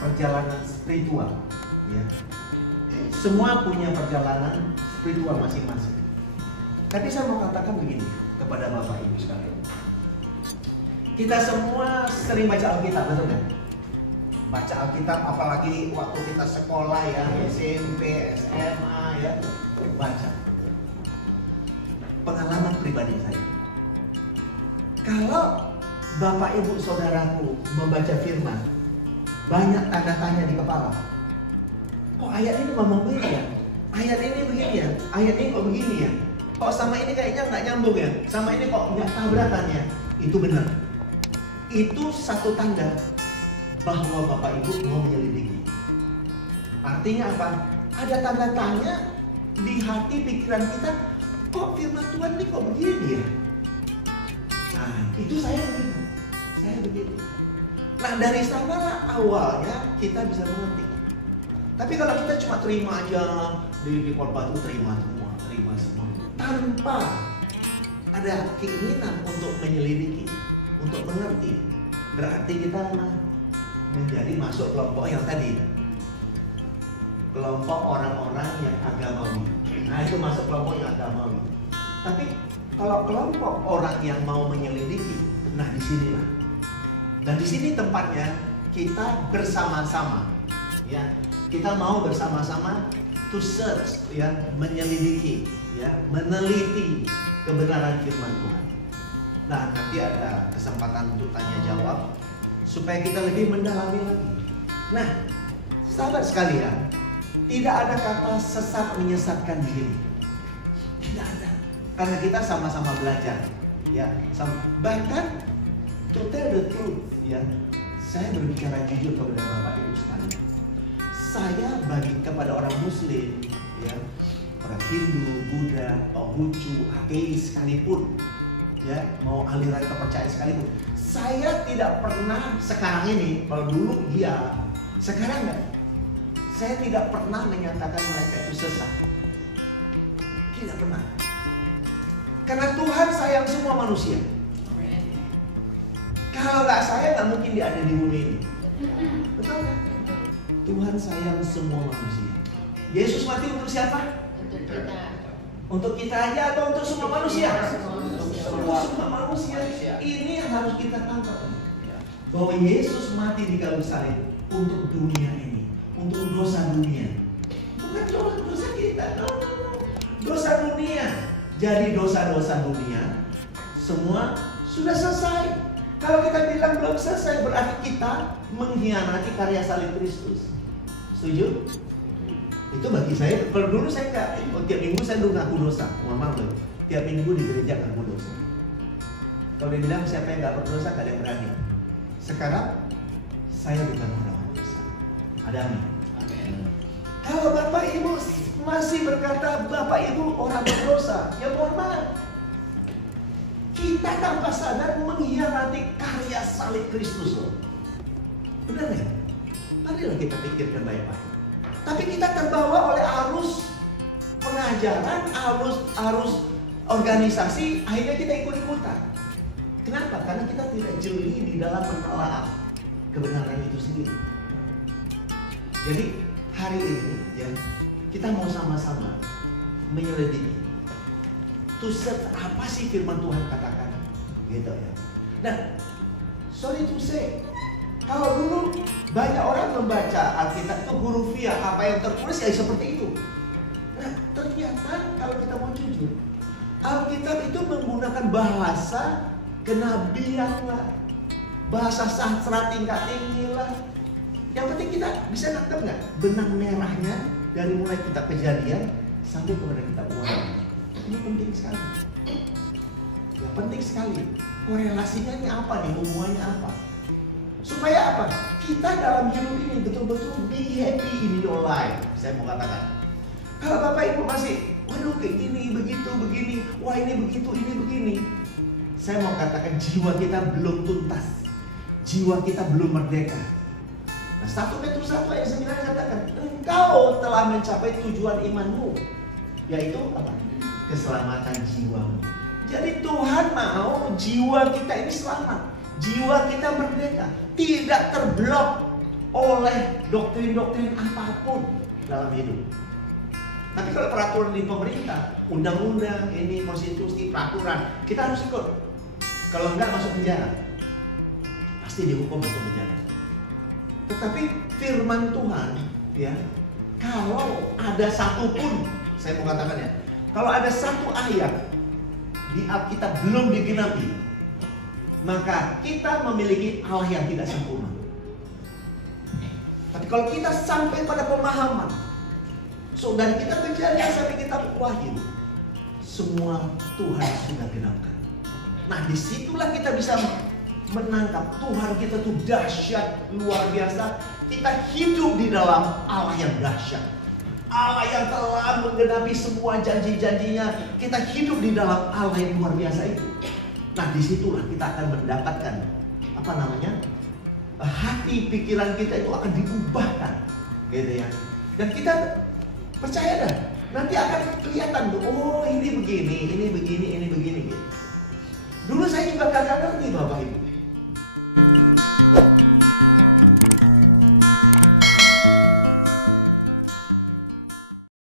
perjalanan spiritual, ya. Semua punya perjalanan spiritual masing-masing. Tapi saya mau katakan begini kepada Bapak Ibu sekalian. Kita semua sering baca Alkitab, betul nggak? Baca Alkitab, apalagi waktu kita sekolah ya, SMP, SMA ya, baca. Pengalaman pribadi saya. Kalau Bapak Ibu Saudaraku membaca firman, banyak tanda tanya di kepala. Kok ayat ini ngomong begini ya? Ayat ini begini ya? Ayat ini kok begini ya? Kok sama ini kayaknya nggak nyambung ya? Sama ini kok nggak tabrakan ya? Itu benar. Itu satu tanda bahwa Bapak Ibu mau menyelidiki. Artinya apa? Ada tanda tanya di hati pikiran kita. Kok firman Tuhan ini kok begini ya? Nah, itu saya begitu. Saya begitu. Nah, dari sanalah awalnya kita bisa mengerti. Tapi kalau kita cuma terima aja di khotbah itu terima semua, tanpa ada keinginan untuk menyelidiki, untuk mengerti, berarti kita menjadi masuk kelompok yang tadi, kelompok orang-orang yang agamawi. Nah, itu masuk kelompok yang agamawi. Tapi kalau kelompok orang yang mau menyelidiki, nah disinilah. Dan di sini tempatnya kita bersama-sama, ya. Kita mau bersama-sama to search, ya, menyelidiki, ya, meneliti kebenaran firman Tuhan. Nah, nanti ada kesempatan untuk tanya jawab supaya kita lebih mendalami lagi. Nah, sahabat sekalian, tidak ada kata sesat menyesatkan diri. Tidak ada. Karena kita sama-sama belajar, ya. Bahkan to tell the truth, ya. Saya berbicara jujur kepada Bapak Ibu sekalian. Saya bagi kepada orang Muslim, ya, orang Hindu, Buddha, Konghucu, ateis sekalipun, ya, mau aliran kepercayaan sekalipun, saya tidak pernah sekarang ini, kalau dulu iya, sekarang enggak. Saya tidak pernah menyatakan mereka itu sesat. Tidak pernah. Karena Tuhan sayang semua manusia. Kalau nggak sayang, nggak mungkin dia ada di bumi ini. Betul kan? Tuhan sayang semua manusia. Yesus mati untuk siapa? Untuk kita. Untuk kita aja atau untuk semua manusia? Untuk semua manusia. Ini yang harus kita tangkap. Bahwa Yesus mati di kayu salib untuk dunia ini, untuk dosa dunia. Bukan dosa kita, no. Dosa dunia. Jadi dosa-dosa dunia semua sudah selesai. Kalau kita bilang belum selesai, berarti kita mengkhianati karya salib Kristus. Setuju? Itu bagi saya. Kalau dulu saya enggak, tiap minggu saya dulu ngaku dosa. Mohon maaf loh. Tiap minggu di gereja ngaku dosa. Kalau dia bilang siapa yang nggak berdosa, nggak ada yang berani. Sekarang saya bukan orang berdosa. Ada amin. Kalau Bapak Ibu masih berkata Bapak Ibu orang berdosa, ya mohon maaf. Kita tanpa sadar mengkhianati karya salib Kristus loh. Benar ya? Marilah kita pikirkan baik-baik. Tapi kita terbawa oleh arus pengajaran, arus organisasi, akhirnya kita ikut-ikutan. Kenapa? Karena kita tidak jeli di dalam menelaah kebenaran itu sendiri. Jadi hari ini ya, kita mau sama-sama menyelidiki. To search apa sih firman Tuhan katakan, gitu ya. Nah, sorry to say, kalau dulu banyak orang membaca Alkitab itu hurufiah, apa yang tertulis ya seperti itu. Nah, ternyata kalau kita mau jujur, Alkitab itu menggunakan bahasa kenabian lah, bahasa sastra tingkat tinggi lah. Yang penting kita bisa nangkep nggak benang merahnya dari mulai kitab Kejadian sampai kepada kitab Ulangan. Ini penting sekali. Ya penting sekali. Korelasinya ini apa nih? Hubungannya apa? Supaya apa? Kita dalam hidup ini betul-betul be happy in your life. Saya mau katakan. Kalau Bapak Ibu masih, waduh kayak gini, begitu, begini, wah ini begitu, ini begini. Saya mau katakan jiwa kita belum tuntas. Jiwa kita belum merdeka. Nah, 1 Petrus 1 ayat 9 katakan, engkau telah mencapai tujuan imanmu, yaitu apa? Keselamatan jiwamu. Jadi Tuhan mau jiwa kita ini selamat, jiwa kita merdeka, tidak terblok oleh doktrin-doktrin apapun dalam hidup. Tapi kalau peraturan di pemerintah, undang-undang, ini konstitusi, peraturan, kita harus ikut. Kalau enggak masuk penjara, pasti dihukum masuk penjara. Tetapi firman Tuhan, ya, kalau ada satu pun, saya mau katakan ya, kalau ada satu ayat di Alkitab belum digenapi, maka kita memiliki Allah yang tidak sempurna. Tapi kalau kita sampai pada pemahaman, dari kita Kejadian sampai kita Wahyu, semua Tuhan sudah genapkan. Nah, disitulah kita bisa menangkap Tuhan kita tuh dahsyat, luar biasa. Kita hidup di dalam Allah yang dahsyat, Allah yang telah menggenapi semua janji-janjinya. Kita hidup di dalam Allah yang luar biasa itu. Nah, disitulah kita akan mendapatkan hati pikiran kita itu akan diubahkan, gitu ya. Dan kita percaya dah, nanti akan kelihatan tuh, oh ini begini, ini begini, ini begini, gitu. Dulu saya juga kadang